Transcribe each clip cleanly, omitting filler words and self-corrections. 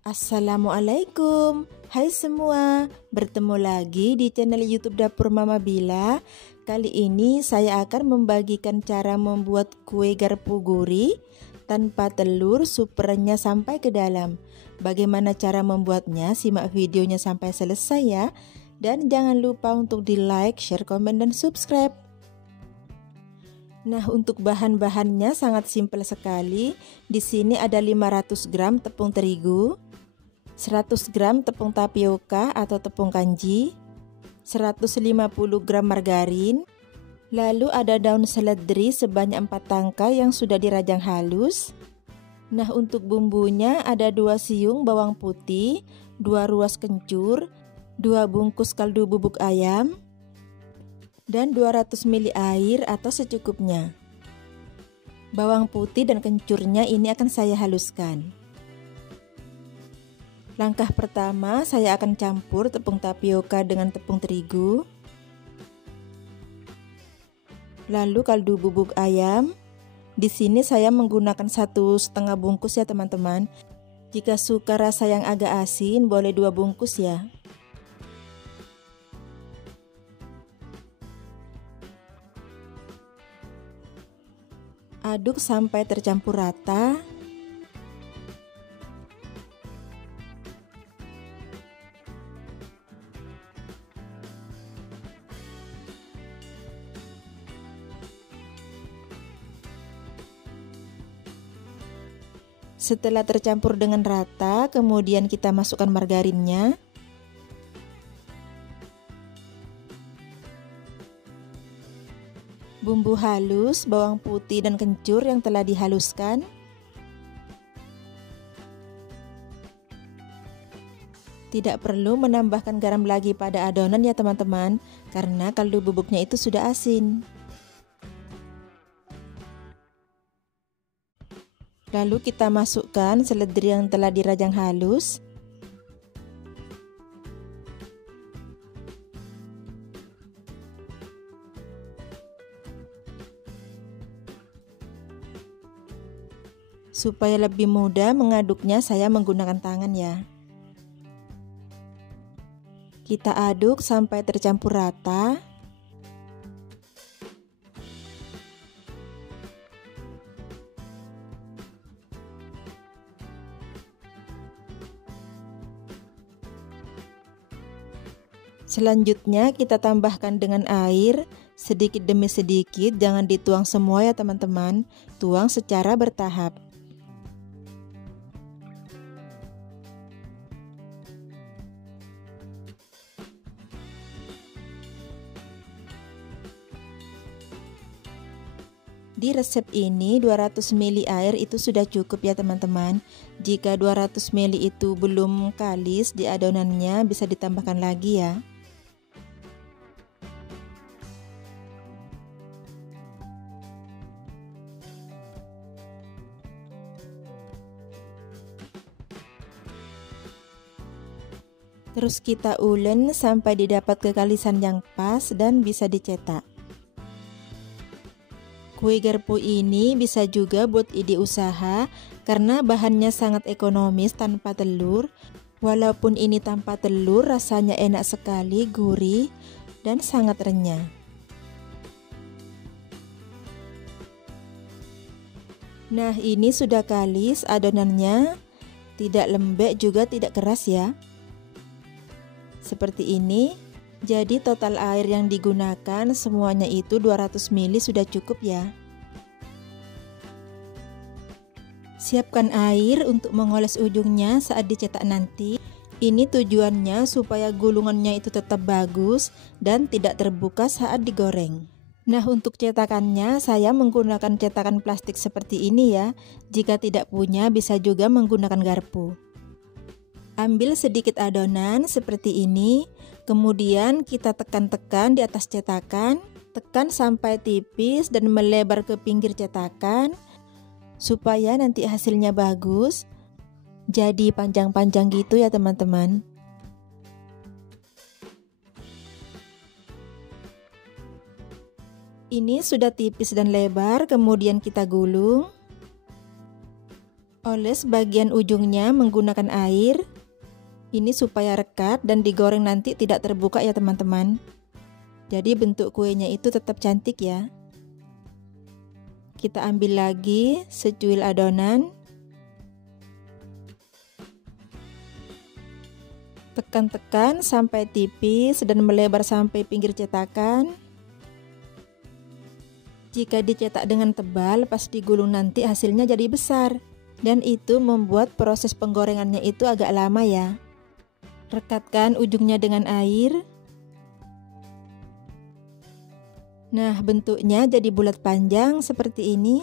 Assalamualaikum, hai semua, bertemu lagi di channel YouTube Dapur Mama Bila. Kali ini saya akan membagikan cara membuat kue garpu gurih tanpa telur, super-nya sampai ke dalam. Bagaimana cara membuatnya? Simak videonya sampai selesai ya. Dan jangan lupa untuk di like, share, komen, dan subscribe. Nah, untuk bahan-bahannya sangat simpel sekali. Di sini ada 500 gram tepung terigu, 100 gram tepung tapioka atau tepung kanji, 150 gram margarin, lalu ada daun seledri sebanyak 4 tangkai yang sudah dirajang halus. Nah, untuk bumbunya ada 2 siung bawang putih, 2 ruas kencur, 2 bungkus kaldu bubuk ayam, dan 200 ml air atau secukupnya. Bawang putih dan kencurnya ini akan saya haluskan. Langkah pertama, saya akan campur tepung tapioka dengan tepung terigu, lalu kaldu bubuk ayam. Di sini saya menggunakan 1,5 bungkus ya teman-teman. Jika suka rasa yang agak asin, boleh 2 bungkus ya. Aduk sampai tercampur rata. Setelah tercampur dengan rata, kemudian kita masukkan margarinnya. Bumbu halus, bawang putih dan kencur yang telah dihaluskan. Tidak perlu menambahkan garam lagi pada adonan ya teman-teman, karena kaldu bubuknya itu sudah asin. Lalu kita masukkan seledri yang telah dirajang halus. Supaya lebih mudah mengaduknya, saya menggunakan tangan ya. Kita aduk sampai tercampur rata. Selanjutnya kita tambahkan dengan air sedikit demi sedikit, jangan dituang semua ya teman-teman, tuang secara bertahap. Di resep ini 200 ml air itu sudah cukup ya teman-teman. Jika 200 ml itu belum kalis di adonannya, bisa ditambahkan lagi ya. Terus kita ulen sampai didapat kekalisan yang pas dan bisa dicetak. Kue garpu ini bisa juga buat ide usaha karena bahannya sangat ekonomis tanpa telur. Walaupun ini tanpa telur, rasanya enak sekali, gurih dan sangat renyah. Nah, ini sudah kalis adonannya, tidak lembek juga tidak keras ya. Seperti ini. Jadi total air yang digunakan semuanya itu 200 ml sudah cukup ya. Siapkan air untuk mengoles ujungnya saat dicetak nanti. Ini tujuannya supaya gulungannya itu tetap bagus dan tidak terbuka saat digoreng. Nah, untuk cetakannya saya menggunakan cetakan plastik seperti ini ya. Jika tidak punya bisa juga menggunakan garpu. Ambil sedikit adonan seperti ini, kemudian kita tekan-tekan di atas cetakan, tekan sampai tipis dan melebar ke pinggir cetakan, supaya nanti hasilnya bagus, jadi panjang-panjang gitu ya teman-teman. Ini sudah tipis dan lebar, kemudian kita gulung. Oles bagian ujungnya menggunakan air. Ini supaya rekat dan digoreng nanti tidak terbuka ya teman-teman. Jadi bentuk kuenya itu tetap cantik ya. Kita ambil lagi secuil adonan. Tekan-tekan sampai tipis dan melebar sampai pinggir cetakan. Jika dicetak dengan tebal, pas digulung nanti hasilnya jadi besar. Dan itu membuat proses penggorengannya itu agak lama ya. Rekatkan ujungnya dengan air. Nah, bentuknya jadi bulat panjang seperti ini.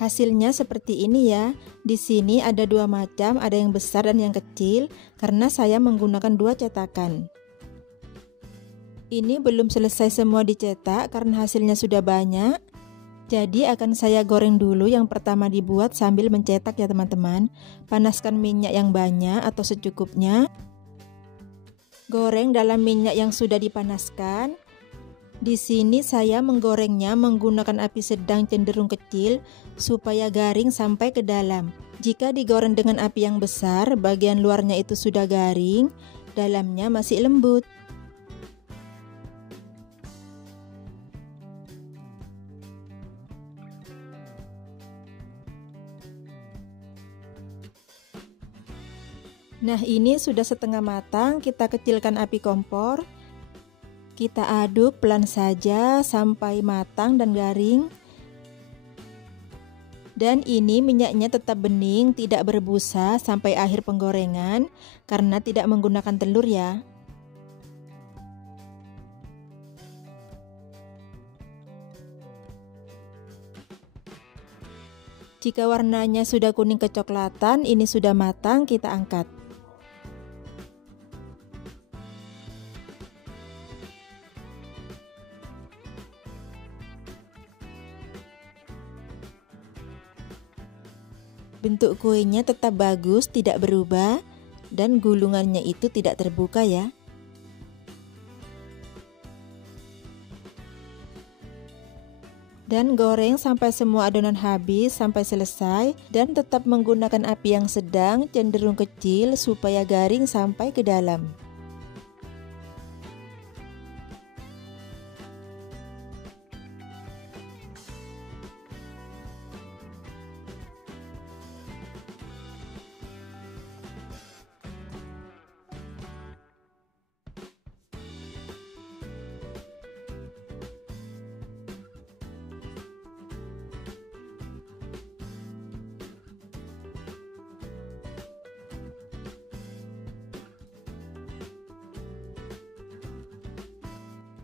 Hasilnya seperti ini ya. Di sini ada dua macam, ada yang besar dan yang kecil karena saya menggunakan dua cetakan. Ini belum selesai semua dicetak karena hasilnya sudah banyak. Jadi akan saya goreng dulu. Yang pertama dibuat sambil mencetak ya teman-teman. Panaskan minyak yang banyak atau secukupnya. Goreng dalam minyak yang sudah dipanaskan. Di sini saya menggorengnya menggunakan api sedang cenderung kecil supaya garing sampai ke dalam. Jika digoreng dengan api yang besar, bagian luarnya itu sudah garing, dalamnya masih lembut. Nah, ini sudah setengah matang, kita kecilkan api kompor. Kita aduk pelan saja sampai matang dan garing. Dan ini minyaknya tetap bening, tidak berbusa sampai akhir penggorengan karena tidak menggunakan telur ya. Jika warnanya sudah kuning kecoklatan, ini sudah matang, kita angkat. Bentuk kuenya tetap bagus, tidak berubah, dan gulungannya itu tidak terbuka ya. Dan goreng sampai semua adonan habis, sampai selesai, dan tetap menggunakan api yang sedang, cenderung kecil supaya garing sampai ke dalam.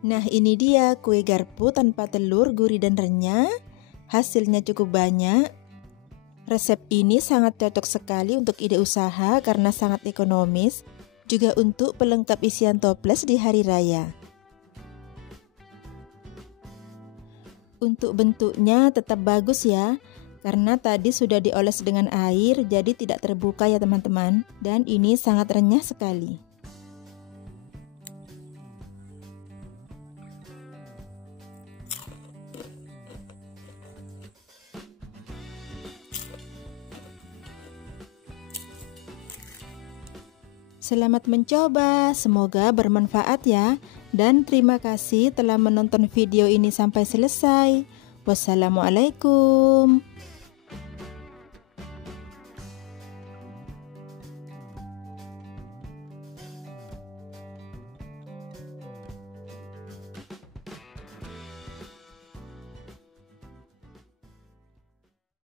Nah, ini dia kue garpu tanpa telur, gurih dan renyah. Hasilnya cukup banyak. Resep ini sangat cocok sekali untuk ide usaha karena sangat ekonomis, juga untuk pelengkap isian toples di hari raya. Untuk bentuknya tetap bagus ya, karena tadi sudah dioles dengan air, jadi tidak terbuka ya teman-teman. Dan ini sangat renyah sekali. Selamat mencoba, semoga bermanfaat ya. Dan terima kasih telah menonton video ini sampai selesai. Wassalamualaikum.